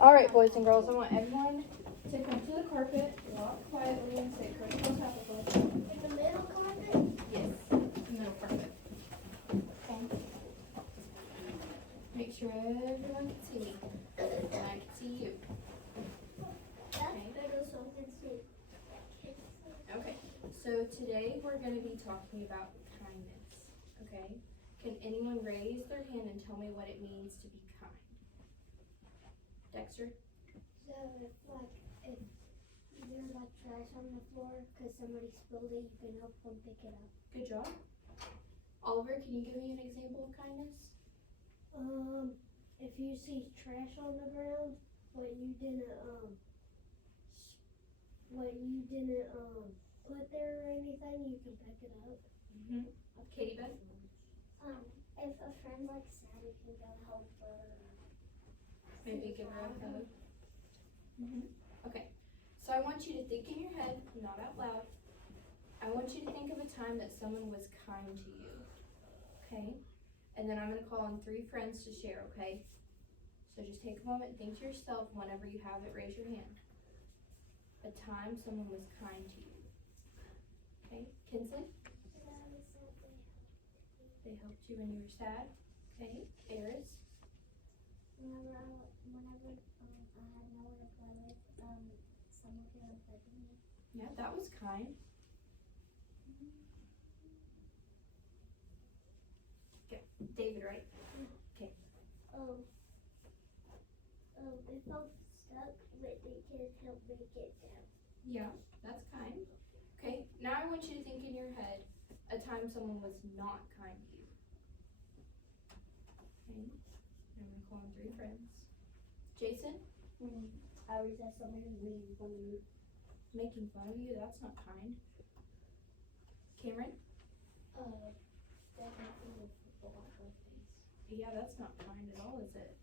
All right, boys and girls, I want everyone to come to the carpet, walk quietly, and say critical capital. In the middle carpet? Yes, middle carpet. Okay. Make sure everyone can see me. And I can see you. That's better so I can see. Okay, so today we're going to be talking about kindness. Okay? Can anyone raise their hand and tell me what it means to be kind? Dexter? So if there's like trash on the floor because somebody spilled it, you can help them pick it up. Good job. Oliver, can you give me an example of kindness? If you see trash on the ground, but you didn't put there or anything, you can pick it up. Mm-hmm. Katie Beth? If a friend like sad, you can go help her. Maybe give her a hug. Okay, so I want you to think in your head, not out loud. I want you to think of a time that someone was kind to you. Okay? And then I'm going to call on 3 friends to share, okay? So just take a moment and think to yourself. Whenever you have it, raise your hand. A time someone was kind to you. Okay? Kinsley? They helped you when you were sad. Okay? Eris? Whenever I had nowhere to play with, someone came and played with me. Yeah, that was kind. Okay. David, right? Okay. If I'm stuck, but they can help me get down. Yeah, that's kind. Okay, now I want you to think in your head a time someone was not kind to you. Okay, I'm gonna call on 3 friends. Jason? I was at somebody making fun of me. Making fun of you? That's not kind. Cameron? That happened with football at my face. Yeah, that's not kind at all, is it?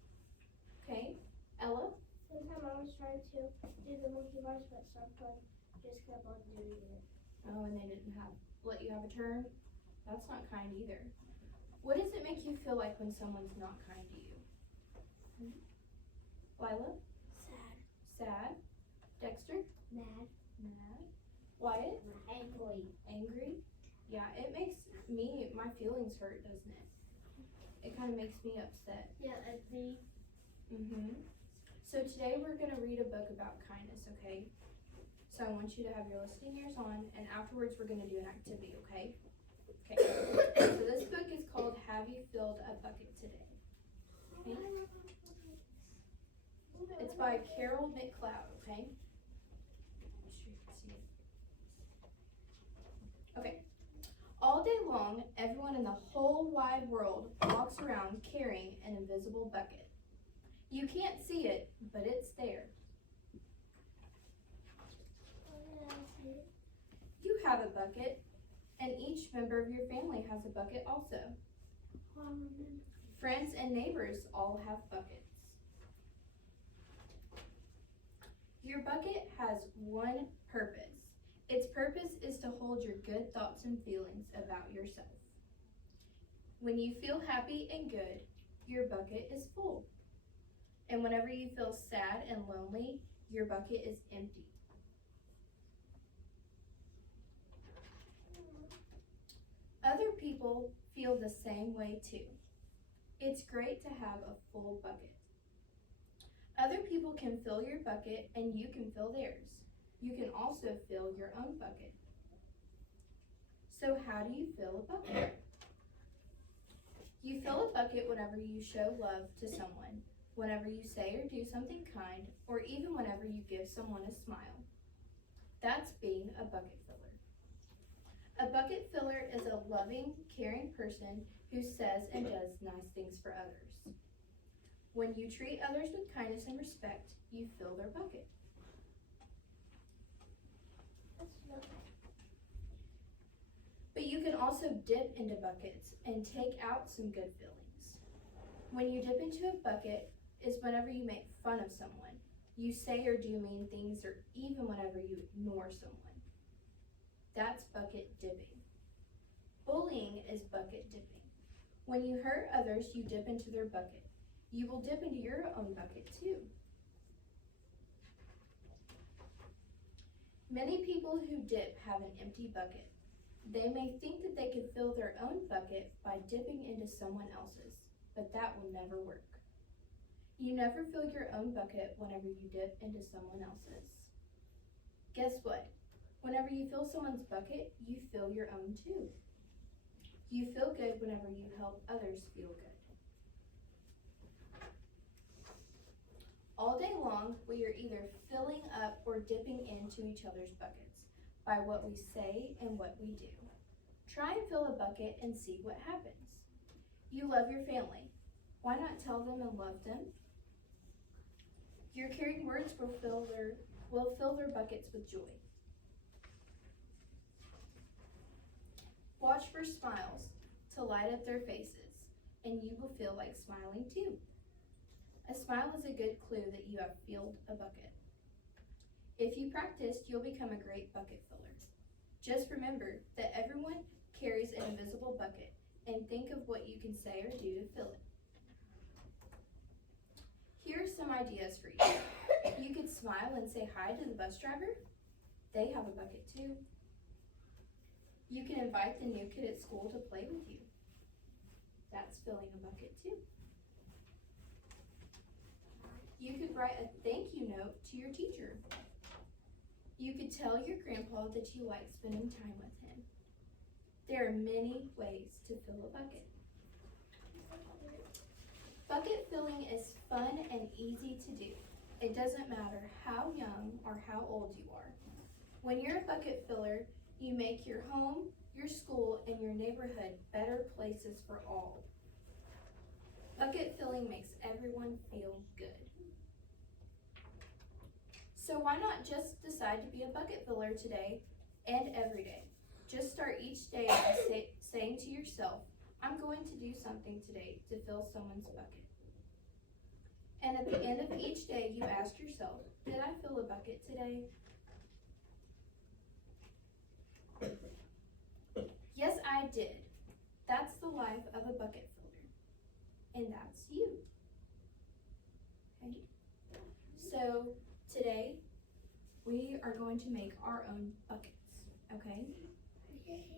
Okay, Ella? One time I was trying to do the monkey bars, but someone just kept on doing it. Oh, and they didn't let you have a turn? That's not kind either. What does it make you feel like when someone's not kind to you? Lila? Sad. Sad? Dexter? Mad. Mad? Wyatt? Angry. Angry? Yeah, it makes my feelings hurt, doesn't it? It kind of makes me upset. Yeah, me. So today we're going to read a book about kindness, okay? So I want you to have your listening ears on, and afterwards we're going to do an activity, okay? Okay. So this book is called Have You Filled a Bucket Today? Okay? It's by Carol McLeod, okay? Make sure you can see it. Okay. All day long, everyone in the whole wide world walks around carrying an invisible bucket. You can't see it, but it's there. You have a bucket, and each member of your family has a bucket also. Friends and neighbors all have buckets. Your bucket has one purpose. Its purpose is to hold your good thoughts and feelings about yourself. When you feel happy and good, your bucket is full. And whenever you feel sad and lonely, your bucket is empty. Other people feel the same way too. It's great to have a full bucket. Other people can fill your bucket and you can fill theirs. You can also fill your own bucket. So how do you fill a bucket? You fill a bucket whenever you show love to someone, whenever you say or do something kind, or even whenever you give someone a smile. That's being a bucket filler. A bucket filler is a loving, caring person who says and does nice things for others. When you treat others with kindness and respect, you fill their bucket. But you can also dip into buckets and take out some good feelings. When you dip into a bucket is whenever you make fun of someone, you say or do mean things, or even whenever you ignore someone. That's bucket dipping. Bullying is bucket dipping. When you hurt others, you dip into their bucket. You will dip into your own bucket too. Many people who dip have an empty bucket. They may think that they could fill their own bucket by dipping into someone else's, but that will never work. You never fill your own bucket whenever you dip into someone else's. Guess what? Whenever you fill someone's bucket, you fill your own too. You feel good whenever you help others feel good. All day long, we are either filling up or dipping into each other's buckets by what we say and what we do. Try and fill a bucket and see what happens. You love your family. Why not tell them and love them? Your caring words will fill their buckets with joy. Watch for smiles to light up their faces, and you will feel like smiling too. A smile is a good clue that you have filled a bucket. If you practice, you'll become a great bucket filler. Just remember that everyone carries an invisible bucket, and think of what you can say or do to fill it. Here are some ideas for you. You could smile and say hi to the bus driver. They have a bucket too. You can invite the new kid at school to play with you. That's filling a bucket too. You could write a thank you note to your teacher. You could tell your grandpa that you like spending time with him. There are many ways to fill a bucket. Bucket filling is fun and easy to do. It doesn't matter how young or how old you are. When you're a bucket filler, you make your home, your school, and your neighborhood better places for all. Bucket filling makes everyone feel good. So why not just decide to be a bucket filler today and every day? Just start each day by saying to yourself, I'm going to do something today to fill someone's bucket. And at the end of each day, you ask yourself, did I fill a bucket today? Yes, I did. That's the life of a bucket filler. And that's you. Okay? So today, we are going to make our own buckets. Okay?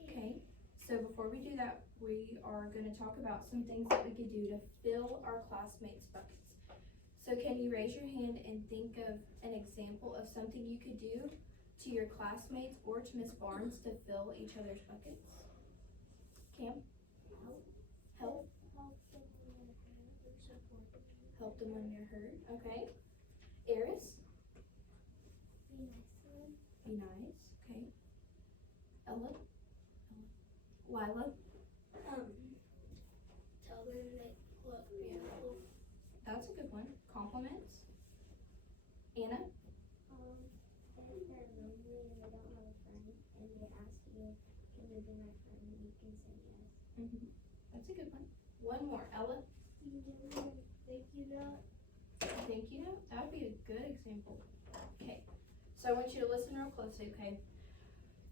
Okay. So before we do that, we are going to talk about some things that we could do to fill our classmates' buckets. So can you raise your hand and think of an example of something you could do to your classmates or to Ms. Barnes to fill each other's buckets? Cam? Help? Help them when you're hurt. Okay. Eris? Be nice. Okay. Ella? Lila? Tell them they look beautiful. That's a good one. Compliments? Anna? If they're lonely and they don't have a friend and they ask you, can you be my friend, you can say yes. Mm-hmm. That's a good one. One more. Ella? You do a thank you note. Thank you note? That would be a good example. Okay. So I want you to listen real closely, okay?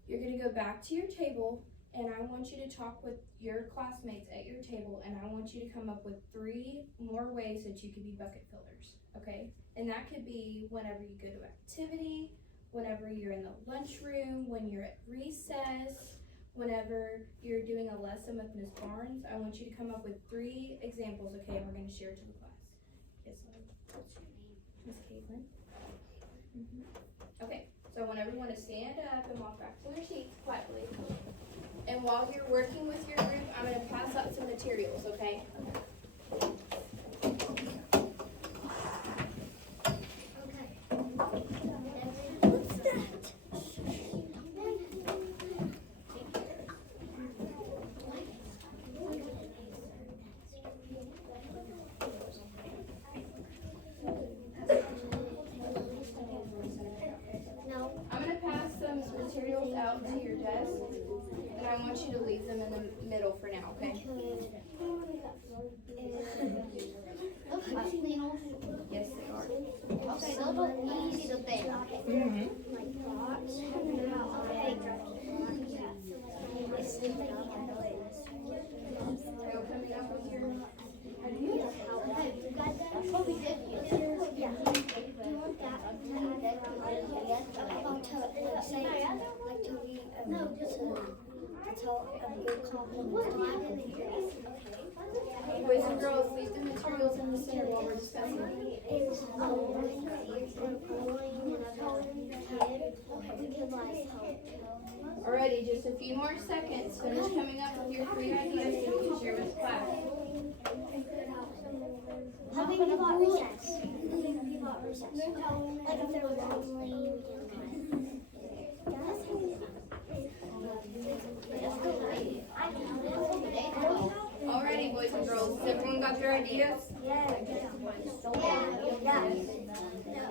You're going to go back to your table, and I want you to talk with your classmates at your table, and I want you to come up with 3 more ways that you could be bucket fillers, okay? And that could be whenever you go to activity, whenever you're in the lunchroom, when you're at recess, whenever you're doing a lesson with Ms. Barnes. I want you to come up with 3 examples, okay? And we're going to share it to the class. Yes, ma'am. What's your name? Miss Caitlin. Okay, so I want everyone to stand up and walk back to their seats quietly. And while you're working with your group, I'm going to pass out some materials, okay? What's that? No. I'm going to pass some materials out to your desk, and I want you to leave them in the middle for now, okay? Yes, they are. Okay, those are easy to think. Like thoughts. Are you coming up with your... That's what we did. Yeah. Do you want that? About to say That's how a good compliment. Boys and girls, leave the materials in the center while we're discussing. Is annoying and a kid. We could like help. Alrighty, just a few more seconds. Finish coming up with your 3 ideas so we can share with class. Helping people at recess. Helping people at recess. Like if they're lonely, we can Alrighty, boys and girls, has everyone got their ideas?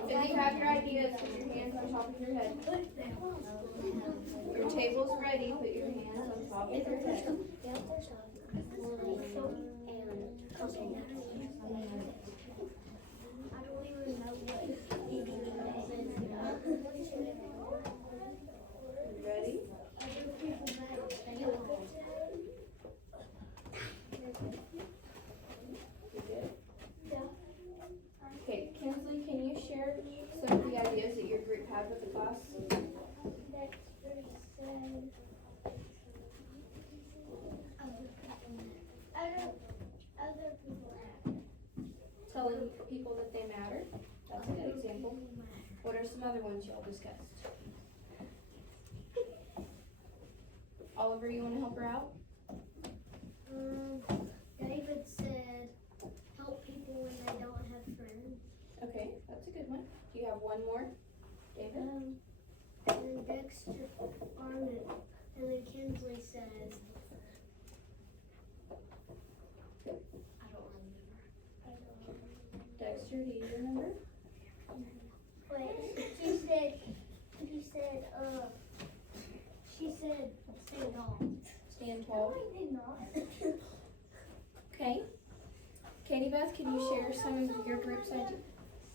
If you have your ideas, put your hands on top of your head. Your table's ready, put your hands on top of your head. Ready? Okay, Kinsley, can you share some of the ideas that your group had with the class? Telling people that they matter. That's a good example. What are some other ones y'all discussed? Oliver, you want to help her out? David said, help people when they don't have friends. Okay, that's a good one. Do you have one more, David? And then Dexter Arnold, and then Kinsley says, I don't remember. Dexter, do you remember? Wait, she said, stand tall. Stand tall. I did not. Okay. Katie Beth, can you share some of your group's ideas?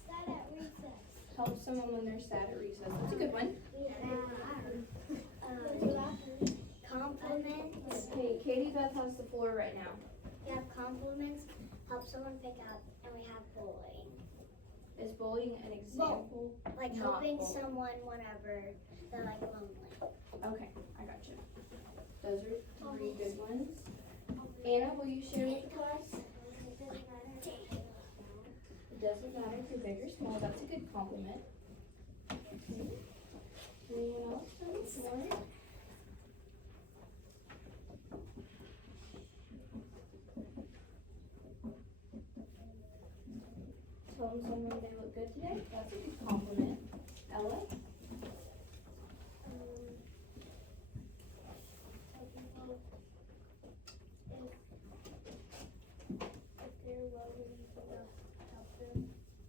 Sat at recess. Help someone when they're sad at recess. That's a good one. Compliments. Okay, Katie Beth has the floor right now. We have compliments, help someone pick up, and we have bullying. Is bullying an example? Like Not helping bullying. someone whenever they're like lonely. Okay, I got you. Those are 3 good ones. Anna, will you share with the class? It doesn't matter if you're big or small. That's a good compliment. Anyone else on the floor? Telling someone they look good today? That's a good compliment. Ella?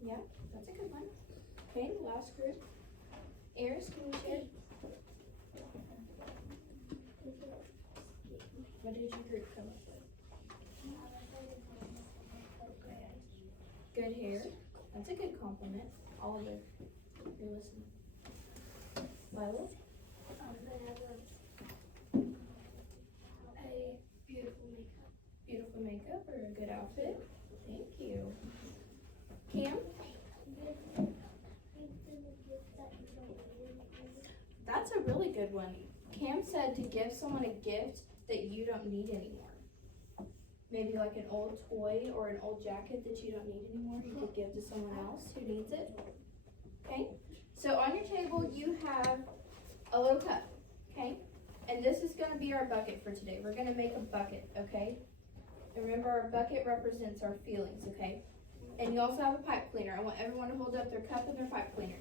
Yeah, that's a good one. Okay, last group. Eris, can you share? What did your group come up with? Good hair. That's a good compliment. Oliver, you're listening. Violet? A beautiful makeup. Beautiful makeup or a good outfit? Thank you. Cam? That's a really good one. Cam said to give someone a gift that you don't need anymore. Maybe like an old toy or an old jacket that you don't need anymore. You could give to someone else who needs it. Okay? So on your table you have a little cup. Okay? And this is going to be our bucket for today. We're going to make a bucket. Okay? And remember, our bucket represents our feelings. Okay? And you also have a pipe cleaner. I want everyone to hold up their cup and their pipe cleaner.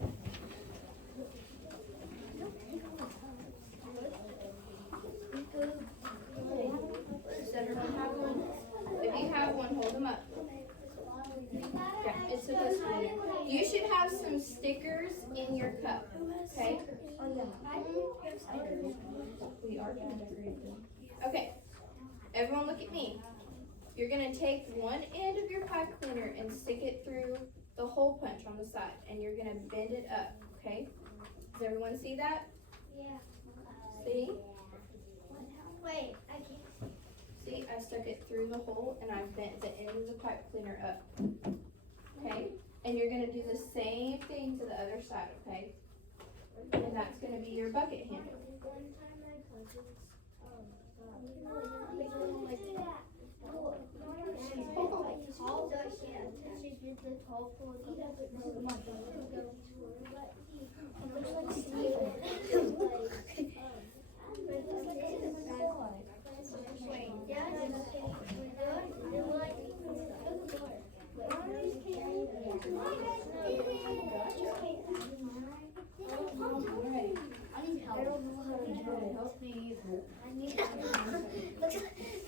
Does everyone have one? If you have one, hold them up. Yeah, it's supposed to be in there. You should have some stickers in your cup. Okay? We are going to decorate them. Okay. Everyone look at me. You're going to take one end of your pipe cleaner and stick it through the hole punch on the side. And you're going to bend it up. Okay? Does everyone see that? Yeah. See? Wait, I can't. See, I stuck it through the hole and I bent the end of the pipe cleaner up. Okay? And you're going to do the same thing to the other side, okay? And that's going to be your bucket handle. One time my cousins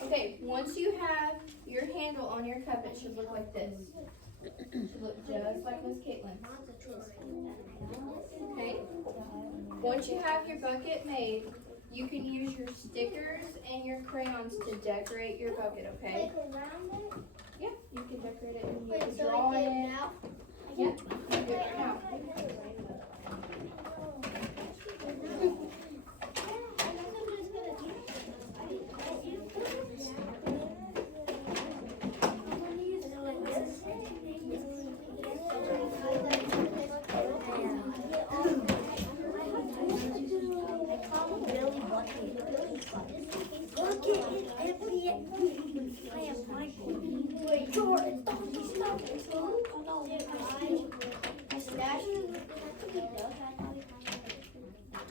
Okay, once you have your handle on your cup, it should look like this. It should look just like Miss Caitlin's. Okay? Once you have your bucket made, you can use your stickers and your crayons to decorate your bucket, okay? Yeah, you can decorate it and you can draw on it. Yeah, you can do it now.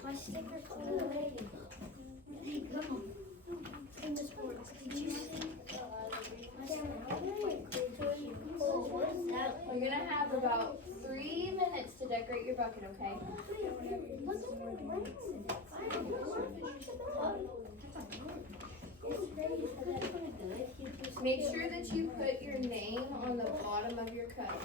My sticker's already. Hey, come on. In this board. Did you see? You're gonna have about 3 minutes to decorate your bucket, okay? Make sure that you put your name on the bottom of your cup.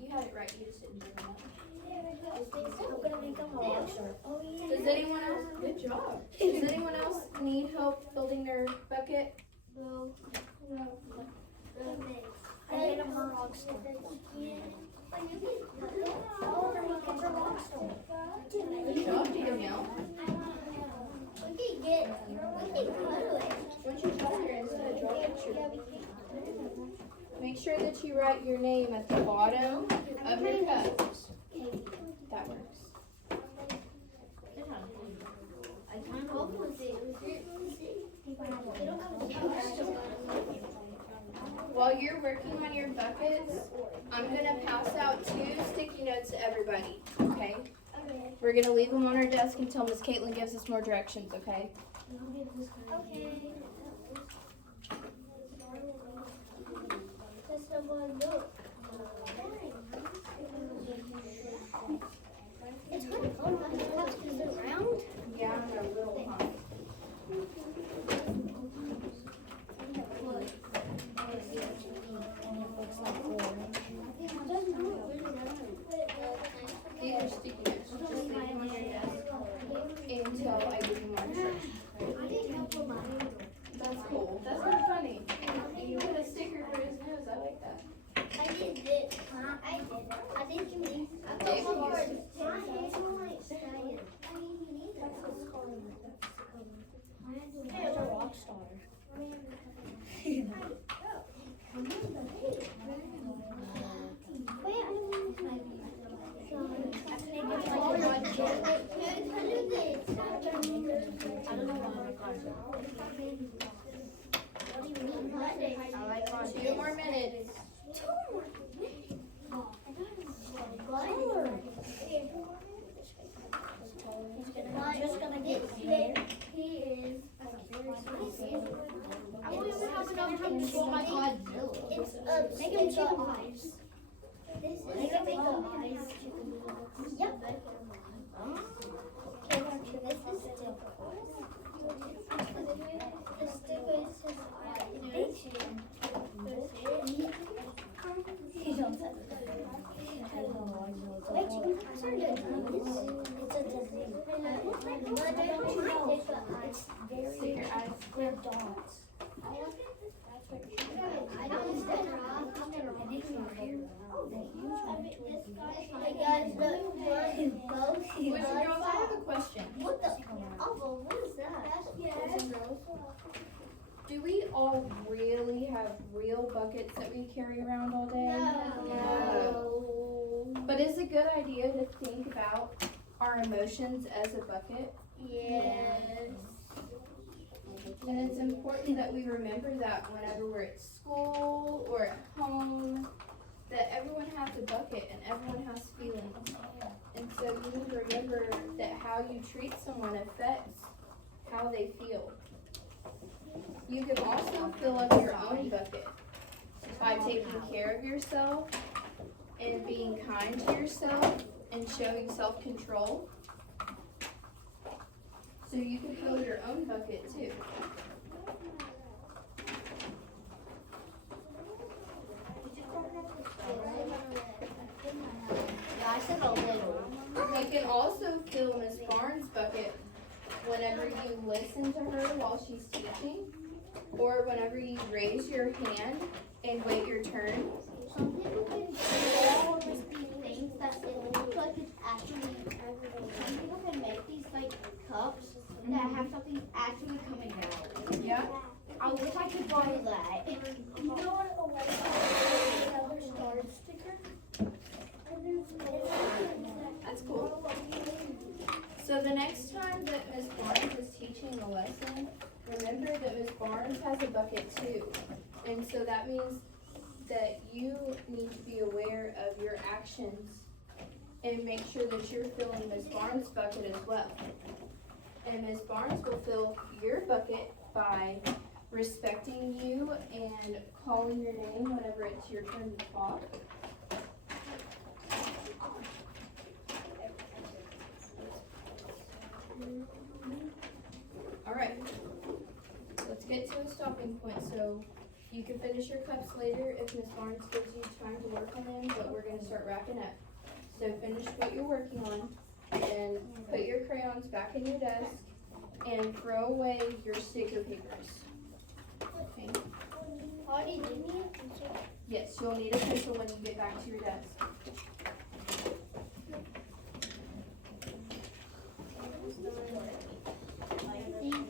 You had it right, you just didn't do it. Does anyone else, good job. Does anyone else need help building their bucket? No. I made a rock star. Good job, Danielle. We can glue it. Don't you draw your instead of draw a picture? Make sure that you write your name at the bottom of your cup. That works. While you're working on your buckets, I'm gonna pass out 2 sticky notes to everybody, okay? We're gonna leave them on our desk until Miss Caitlin gives us more directions, okay? Okay. That's the one look. It's kind of fun not to have to sit around. Yeah, they're a little hot. These are sticky notes. Just leave them on your desk until I give you more instructions. That's cool. That's not funny. You put a sticker for his nose. I like that. I did this. I did you mean? I Dave, thought you hard. used Hey, a rock star. I like on 2 more minutes. Just gonna get here. He is. I won't even have enough time to show my Godzilla. It's make him chicken eyes. Make him make eyes. Yep. Okay, now to this is still. The sticker says he's on set. Wait, you can turn it. It's a disease. It's Stick your eyes. they're dots. I don't understand. Hey guys, look. Boys and girls, I have a question. What the? Oh, well, what is that? Boys and girls, carry around all day? No. But is it a good idea to think about our emotions as a bucket? Yes. And it's important that we remember that whenever we're at school or at home, that everyone has a bucket and everyone has feelings. And so you need to remember that how you treat someone affects how they feel. You can also fill up your own bucket by taking care of yourself and being kind to yourself and showing self-control. So you can fill your own bucket too. I said a little. You can also fill Miss Barnes' bucket whenever you listen to her while she's teaching, or whenever you raise your hand and wait your turn. Some people can draw like these things that it looks like it's actually. Some people can make these like cups that have something actually coming out. Yeah? I wish I could draw that. You know what a white another star sticker? That's cool. So the next time that Miss Barnes is teaching a lesson, remember that Miss Barnes has a bucket too. And so that means that you need to be aware of your actions and make sure that you're filling Miss Barnes' bucket as well. And Miss Barnes will fill your bucket by respecting you and calling your name whenever it's your turn to talk. All right, let's get to a stopping point. So you can finish your cups later if Miss Barnes gives you time to work on them, but we're gonna start wrapping up. So finish what you're working on and put your crayons back in your desk and throw away your sticker papers. Okay? Hardy, do you need a pencil? Yes, you'll need a pencil when you get back to your desk.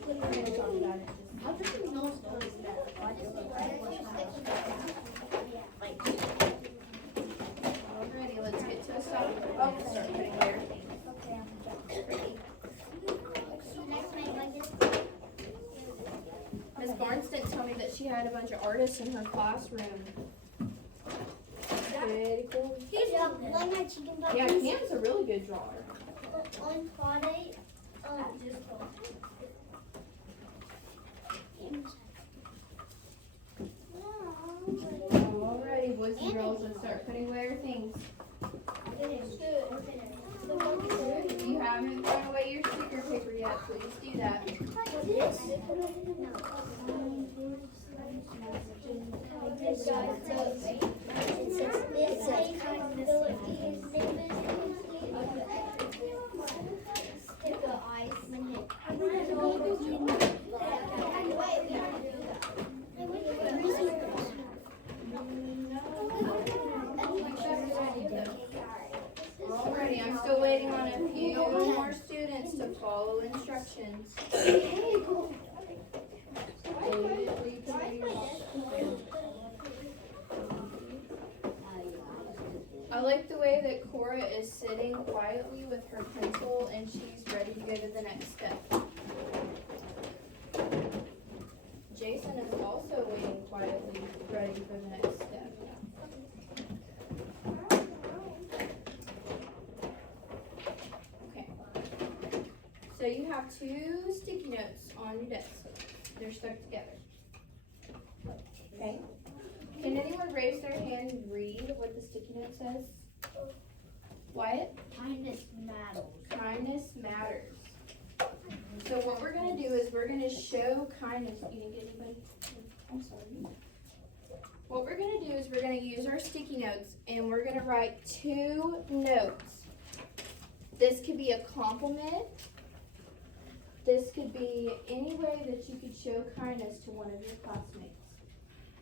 We're gonna talk about it. How does it know it's doing that? Alrighty, let's get to a stopping point and start putting your Miss Barnes didn't tell me that she had a bunch of artists in her classroom. Very cool. Yeah, Cam's a really good drawer. On Friday, Alrighty, boys and girls, let's start putting away your things. If you haven't thrown away your sticker paper yet, please do that. Alrighty, I'm still waiting on a few more students to follow instructions. I like the way that Cora is sitting quietly with her pencil and she's ready to go to the next step. Jason is also waiting quietly, ready for the next step. Okay. So you have 2 sticky notes on your desk. They're stuck together. Okay. Can anyone raise their hand and read what the sticky note says? Wyatt? Kindness matters. Kindness matters. So what we're gonna do is we're gonna show kindness. You didn't get anybody? I'm sorry. What we're gonna do is we're gonna use our sticky notes and we're gonna write 2 notes. This could be a compliment. This could be any way that you could show kindness to one of your classmates.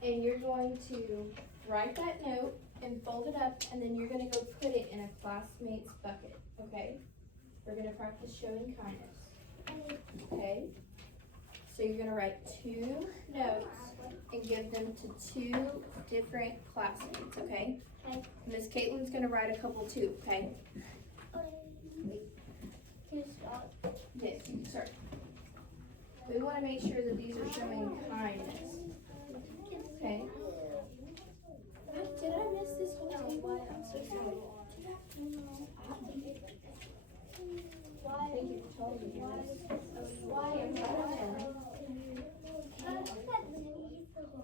And you're going to write that note and fold it up, and then you're gonna go put it in a classmate's bucket, okay? We're gonna practice showing kindness, okay? So you're gonna write 2 notes and give them to 2 different classmates, okay? Okay. Miss Caitlin's gonna write a couple too, okay? Can you stop? Yes, you can start. We wanna make sure that these are showing kindness, okay? Did I miss this whole table? I'm so sorry. Why? Thank you for telling me this. Why?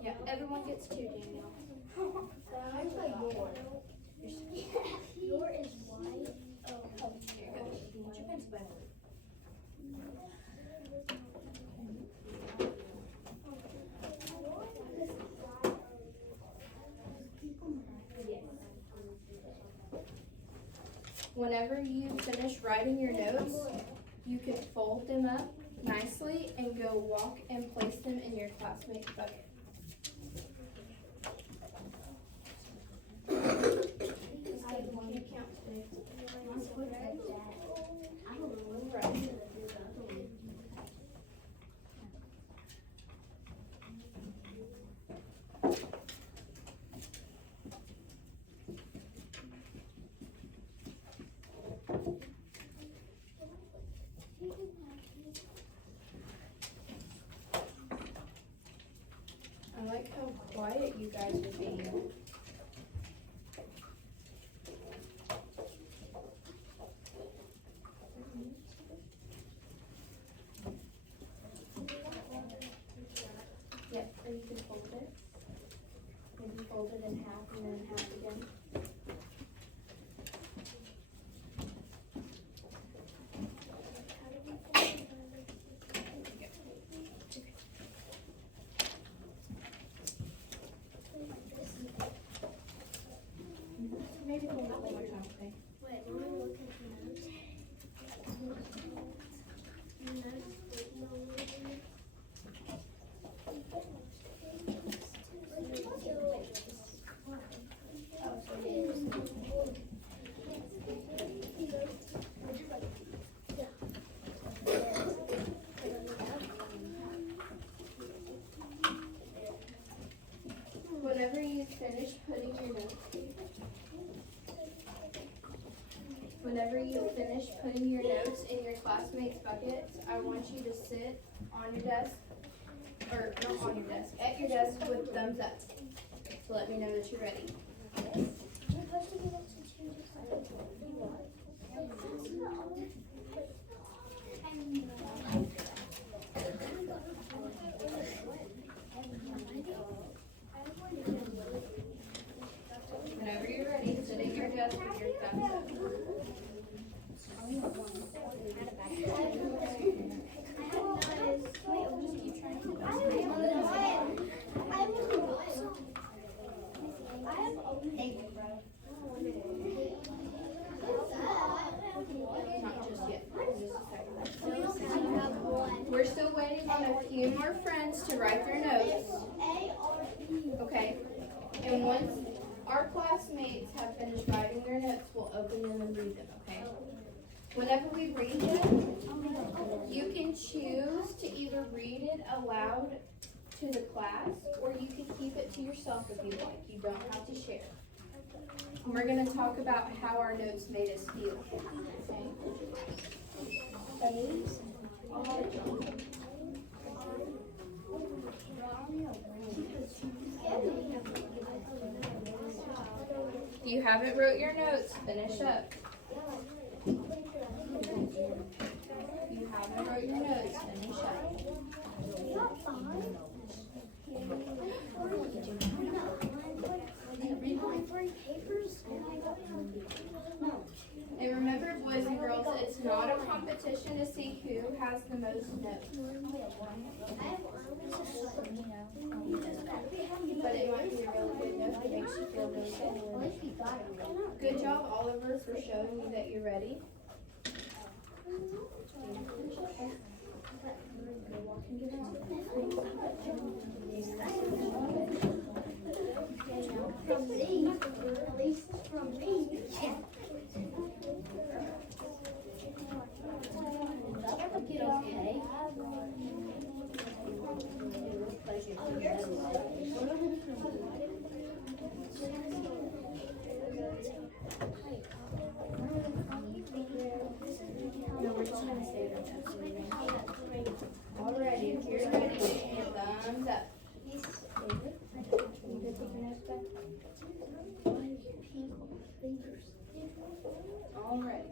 Yeah, everyone gets 2, Danielle. Yours is white. Here you go. You want your pencil back? Whenever you finish writing your notes, you can fold them up nicely and go walk and place them in your classmate's bucket. I like how quiet you guys are being. Yep, and you can fold it. Maybe fold it in half and then half again. Maybe fold it one more time, okay? Wait, let me look at the notes. Whenever you finish putting your notes, whenever you finish putting your notes in your classmates' buckets, I want you to sit on your desk, or not on your desk, at your desk with thumbs up. So let me know that you're ready. Whenever you're ready, sit at your desk with your thumbs up. Not just yet. Just a second. We're still waiting on a few more friends to write their notes. Okay? And once our classmates have finished writing their notes, we'll open them and read them, okay? Whenever we read them, you can choose to either read it aloud to the class, or you can keep it to yourself if you like. You don't have to share. And we're gonna talk about how our notes made us feel, okay? If you haven't wrote your notes, finish up. If you haven't wrote your notes, finish up. And remember, boys and girls, it's not a competition to see who has the most notes. But it might be a really good note that makes you feel really good. Good job, Oliver, for showing me that you're ready. At least from me. Okay. No, we're just gonna say that. Alrighty, if you're ready, give me a thumbs up. David, you good take your notes back? Alright.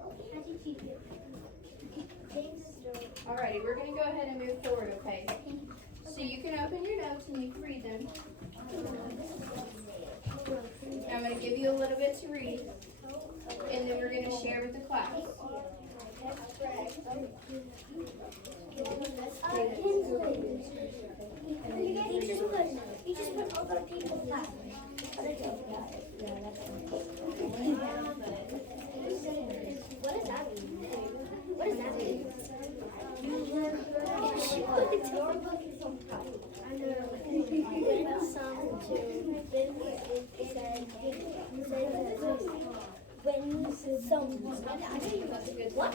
Alrighty, we're gonna go ahead and move forward, okay? So you can open your notes and you can read them. I'm gonna give you a little bit to read, and then we're gonna share with the class. You just put other people's last name. Other people's last name. What does that mean? What does that mean? What?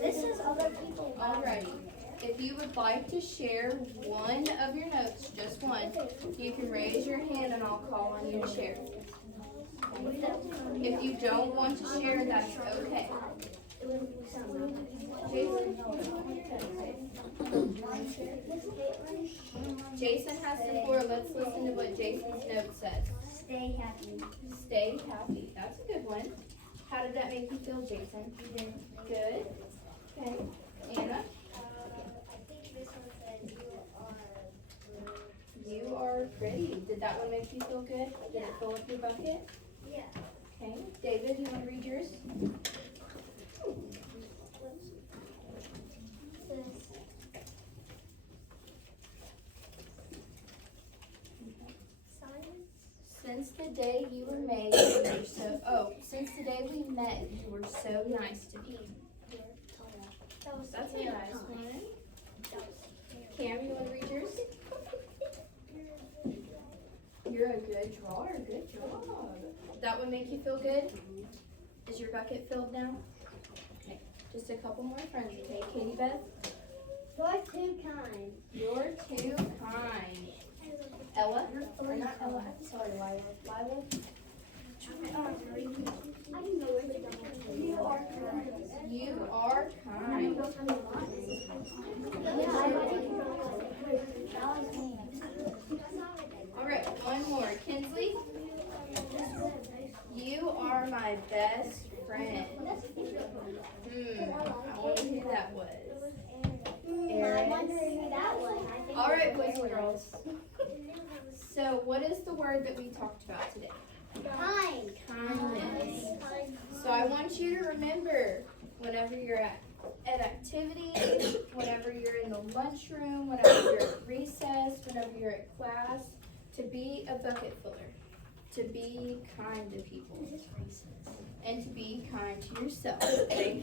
This is other people. Alrighty. If you would like to share one of your notes, just one, you can raise your hand and I'll call on you to share. If you don't want to share, that's okay. Jason has the floor. Let's listen to what Jason's note says. Stay happy. Stay happy. That's a good one. How did that make you feel, Jason? Good. Okay. Anna? You are pretty. Did that one make you feel good? Did it fill up your bucket? Yeah. Okay. David, you want to read yours? Since the day you were made, you were since the day we met, you were so nice to me. That's a nice one. Cam, you want to read yours? You're a good drawer. Good job. That would make you feel good? Is your bucket filled now? Okay. Just a couple more friends, okay? Katie Beth? You're too kind. You're too kind. Ella? Or not Ella. I'm sorry, Lila. Lila? You are kind. You are kind. Alright, one more. Kinsley? You are my best friend. I wonder who that was. Erin. Alright, boys and girls. So, what is the word that we talked about today? Kind. Kindness. So I want you to remember whenever you're at activities, whenever you're in the lunchroom, whenever you're at recess, whenever you're at class, to be a bucket filler, to be kind to people, and to be kind to yourself, okay?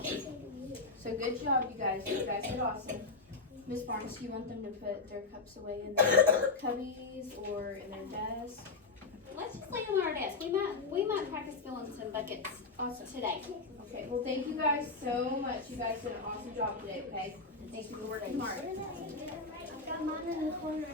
So good job, you guys. You guys did awesome. Miss Barnes, do you want them to put their cups away in their cubbies or in their desk? Let's just leave them on our desk. We might practice filling some buckets Awesome. today. Okay, well thank you guys so much. You guys did an awesome job today, okay? Thank you for working hard. I've got mine in the corner.